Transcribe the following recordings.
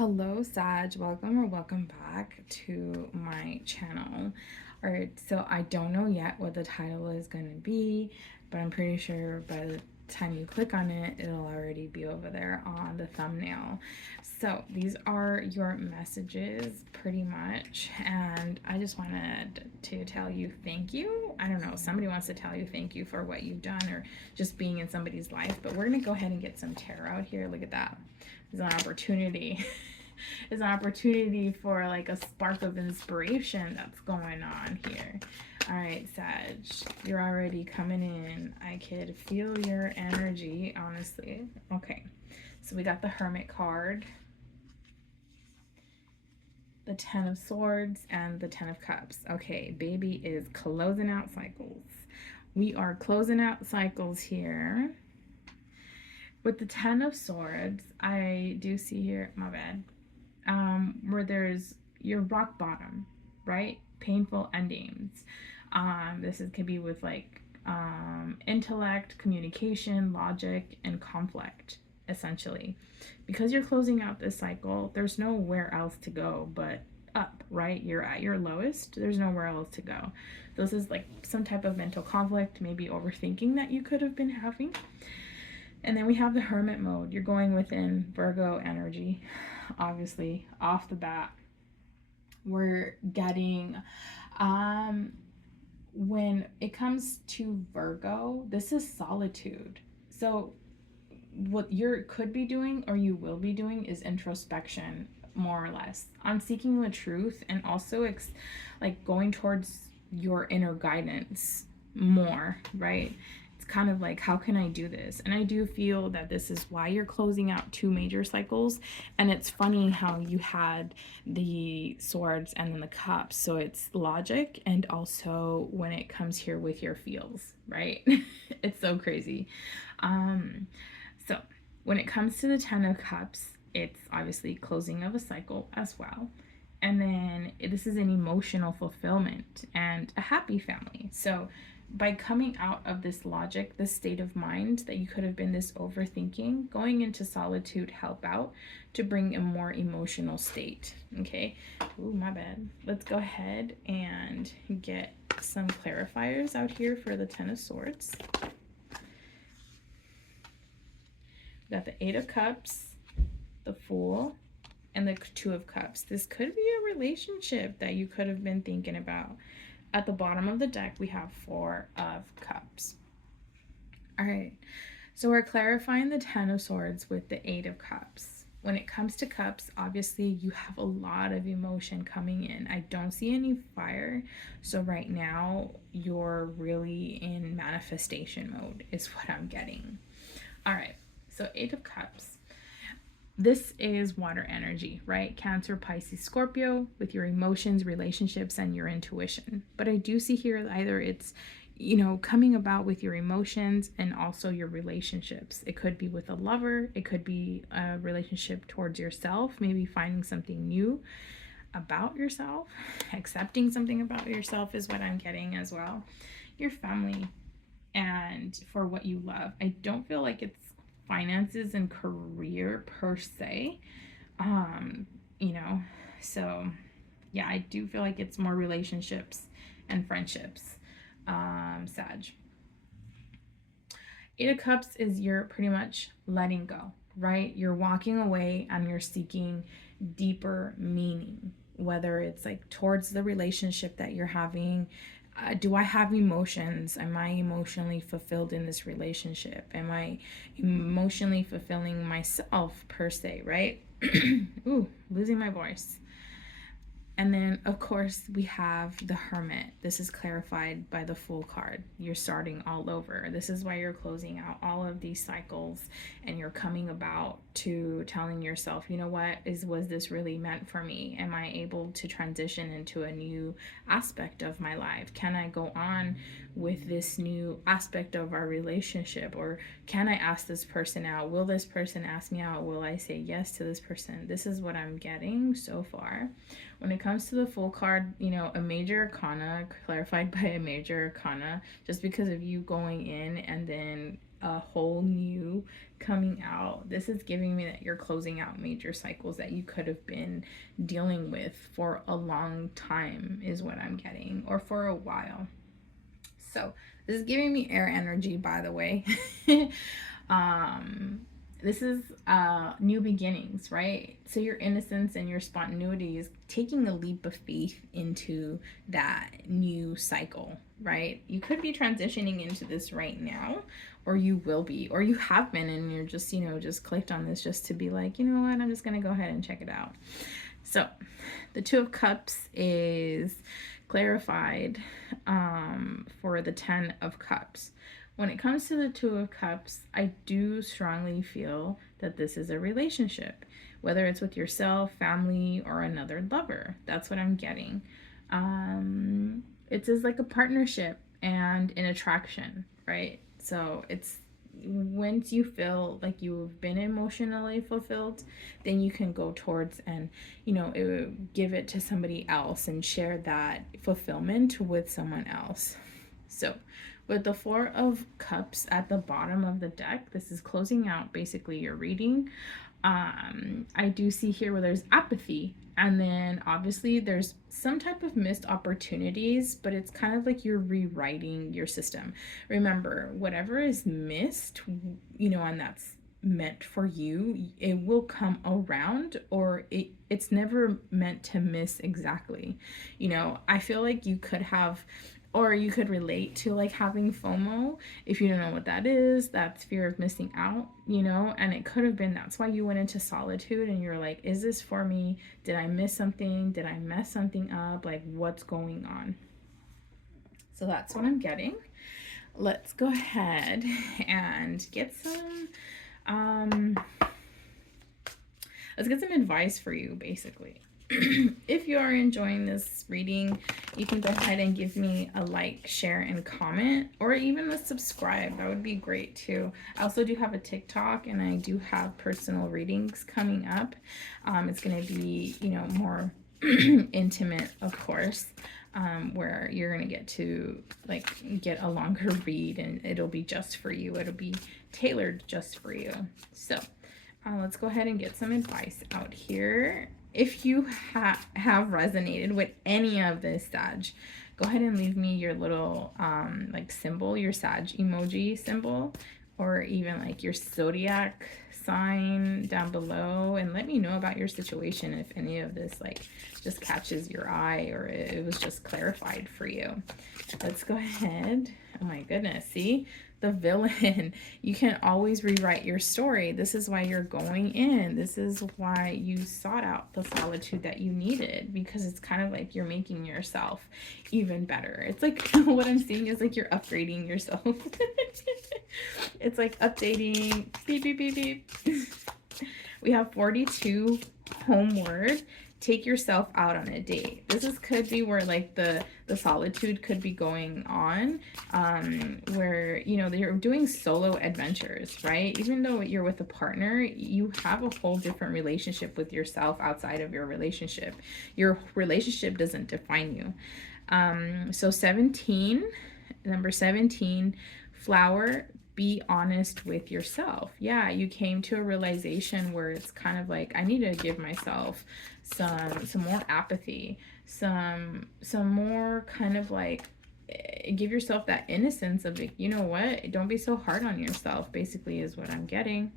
Hello, Sag. Welcome or welcome back to my channel. All right, so I don't know yet what the title is going to be, but I'm pretty sure by the time you click on it, it'll already be over there on the thumbnail. So these are your messages pretty much, and I just wanted to tell you thank you. I don't know, somebody wants to tell you thank you for what you've done or just being in somebody's life, but we're going to go ahead and get some tarot out here. Look at that. There's an opportunity. It's an opportunity for like a spark of inspiration that's going on here. All right, Sag, you're already coming in. I could feel your energy, honestly. Okay, so we got the Hermit card, the Ten of Swords, and the Ten of Cups. Okay, baby is closing out cycles. We are closing out cycles here. With the Ten of Swords, I do see here, my bad, where there's your rock bottom, right? Painful endings. This could be with like intellect, communication, logic, and conflict, essentially. Because you're closing out this cycle, there's nowhere else to go but up, right? You're at your lowest. There's nowhere else to go. This is like some type of mental conflict, maybe overthinking that you could have been having. And then we have the Hermit mode. You're going within Virgo energy, obviously, off the bat. We're getting, when it comes to Virgo, this is solitude. So what you could be doing or you will be doing is introspection, more or less, on seeking the truth and also like going towards your inner guidance more, right? Kind of like, how can I do this? And I do feel that this is why you're closing out two major cycles. And it's funny how you had the Swords and then the Cups, so it's logic and also when it comes here with your feels, right? It's so crazy. So when it comes to the Ten of Cups, it's obviously closing of a cycle as well. And then this is an emotional fulfillment and a happy family. So by coming out of this logic, this state of mind that you could have been this overthinking, going into solitude help out to bring a more emotional state. Okay. Ooh, my bad. Let's go ahead and get some clarifiers out here for the Ten of Swords. We got the Eight of Cups, the Fool, and the Two of Cups. This could be a relationship that you could have been thinking about. At the bottom of the deck, we have Four of Cups. All right, so we're clarifying the Ten of Swords with the Eight of Cups. When it comes to cups, obviously you have a lot of emotion coming in. I don't see any fire. So right now you're really in manifestation mode is what I'm getting. All right, so Eight of Cups. This is water energy, right? Cancer, Pisces, Scorpio, with your emotions, relationships, and your intuition. But I do see here either it's, coming about with your emotions and also your relationships. It could be with a lover. It could be a relationship towards yourself, maybe finding something new about yourself. Accepting something about yourself is what I'm getting as well. Your family and for what you love. I don't feel like it's finances and career per se, so yeah, I do feel like it's more relationships and friendships. Sag. Eight of Cups is you're pretty much letting go, right? You're walking away and you're seeking deeper meaning, whether it's like towards the relationship that you're having. Do I have emotions? Am I emotionally fulfilled in this relationship? Am I emotionally fulfilling myself per se, right? Ooh, losing my voice. And then, of course, we have the Hermit. This is clarified by the Fool card. You're starting all over. This is why you're closing out all of these cycles and you're coming about to telling yourself, you know what, was this really meant for me? Am I able to transition into a new aspect of my life? Can I go on with this new aspect of our relationship? Or can I ask this person out? Will this person ask me out? Will I say yes to this person? This is what I'm getting so far. When it comes to the Fool card, a major arcana, clarified by a major arcana, just because of you going in and then a whole new coming out. This is giving me that you're closing out major cycles that you could have been dealing with for a long time, is what I'm getting, or for a while. So this is giving me air energy, by the way. This is new beginnings, right? So your innocence and your spontaneity is taking a leap of faith into that new cycle, right? You could be transitioning into this right now, or you will be, or you have been, and you're just, you know, just clicked on this just to be like, you know what, I'm just gonna go ahead and check it out. So the Two of Cups is clarified for the Ten of Cups. When it comes to the Two of Cups, I do strongly feel that this is a relationship, whether it's with yourself, family, or another lover. That's what I'm getting. It's as like a partnership and an attraction, right? So it's once you feel like you've been emotionally fulfilled, then you can go towards and, you know, give it to somebody else and share that fulfillment with someone else. So with the Four of Cups at the bottom of the deck, this is closing out basically your reading. I do see here where there's apathy, and then obviously there's some type of missed opportunities, but it's kind of like you're rewriting your system. Remember, whatever is missed, you know, and that's meant for you, it will come around, or it's never meant to miss exactly. You know, I feel like you could have, or you could relate to like having FOMO. If you don't know what that is, that's fear of missing out, you know, and it could have been that's why you went into solitude and you're like, is this for me? Did I miss something? Did I mess something up? Like, what's going on? So that's what I'm getting. Let's go ahead and get some let's get some advice for you, basically. If you are enjoying this reading, you can go ahead and give me a like, share, and comment, or even a subscribe. That would be great too. I also do have a TikTok, and I do have personal readings coming up. It's going to be, you know, more intimate, of course, where you're going to get to like get a longer read, and it'll be just for you. It'll be tailored just for you. So let's go ahead and get some advice out here. If you have resonated with any of this, Sag, go ahead and leave me your little like symbol, your Sag emoji symbol, or even like your zodiac sign down below, and let me know about your situation if any of this like just catches your eye or it was just clarified for you. Let's go ahead. Oh my goodness, see? The villain. You can always rewrite your story. This is why you're going in. This is why you sought out the solitude that you needed, because it's kind of like you're making yourself even better. It's like what I'm seeing is like you're upgrading yourself. It's like updating. Beep, beep, beep, beep. We have 42 homeward. Take yourself out on a date. This could be where like the solitude could be going on, where, you know, you're doing solo adventures, right? Even though you're with a partner, you have a whole different relationship with yourself outside of your relationship. Your relationship doesn't define you. So 17, number 17, flower. Be honest with yourself. Yeah, you came to a realization where it's kind of like, I need to give myself some more apathy, some more kind of like, give yourself that innocence of like, you know what, don't be so hard on yourself, basically, is what I'm getting.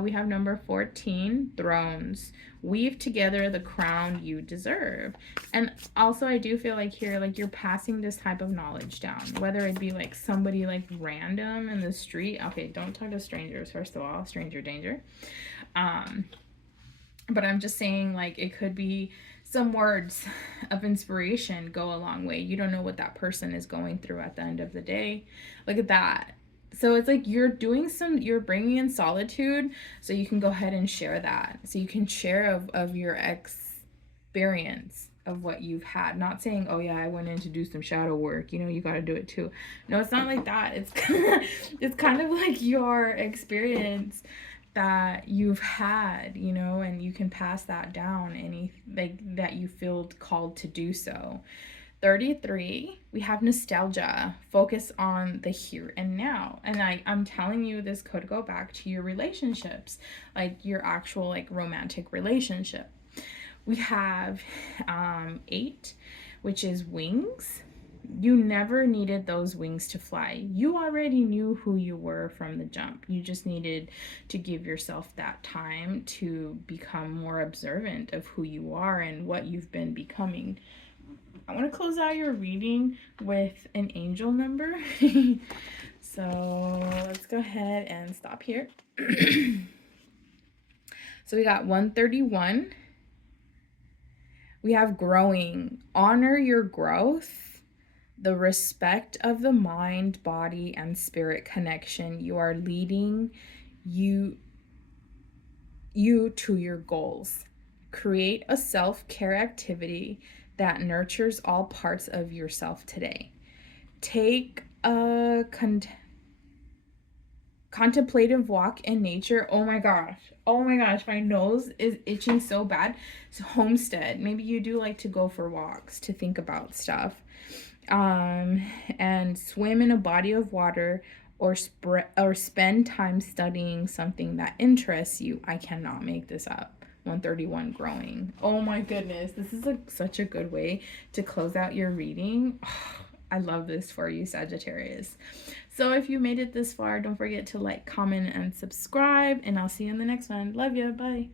We have number 14, thrones. Weave together the crown you deserve. And also I do feel like here, like you're passing this type of knowledge down, whether it be like somebody like random in the street. Okay, don't talk to strangers, first of all, stranger danger. But I'm just saying, like, it could be some words of inspiration go a long way. You don't know what that person is going through at the end of the day. Look at that. So it's like you're bringing in solitude, so you can go ahead and share that. So you can share of your experience of what you've had. Not saying, oh yeah, I went in to do some shadow work, you know, you got to do it too. No, it's not like that. It's kind of like your experience that you've had, you know, and you can pass that down any like that you feel called to do so. 33, we have nostalgia. Focus on the here and now. And I'm telling you, this could go back to your relationships, like your actual like romantic relationship. We have 8, which is wings. You never needed those wings to fly. You already knew who you were from the jump. You just needed to give yourself that time to become more observant of who you are and what you've been becoming. I want to close out your reading with an angel number. So let's go ahead and stop here. So we got 131. We have growing. Honor your growth, the respect of the mind, body, and spirit connection. You are leading you to your goals. Create a self-care activity that nurtures all parts of yourself today. Take a contemplative walk in nature. Oh my gosh, my nose is itching so bad. So homestead, maybe you do like to go for walks to think about stuff. And swim in a body of water, or spend time studying something that interests you. I cannot make this up. 131, growing. Oh my goodness, this is such a good way to close out your reading. I love this for you, Sagittarius. So if you made it this far, don't forget to like, comment, and subscribe, and I'll see you in the next one. Love you. Bye.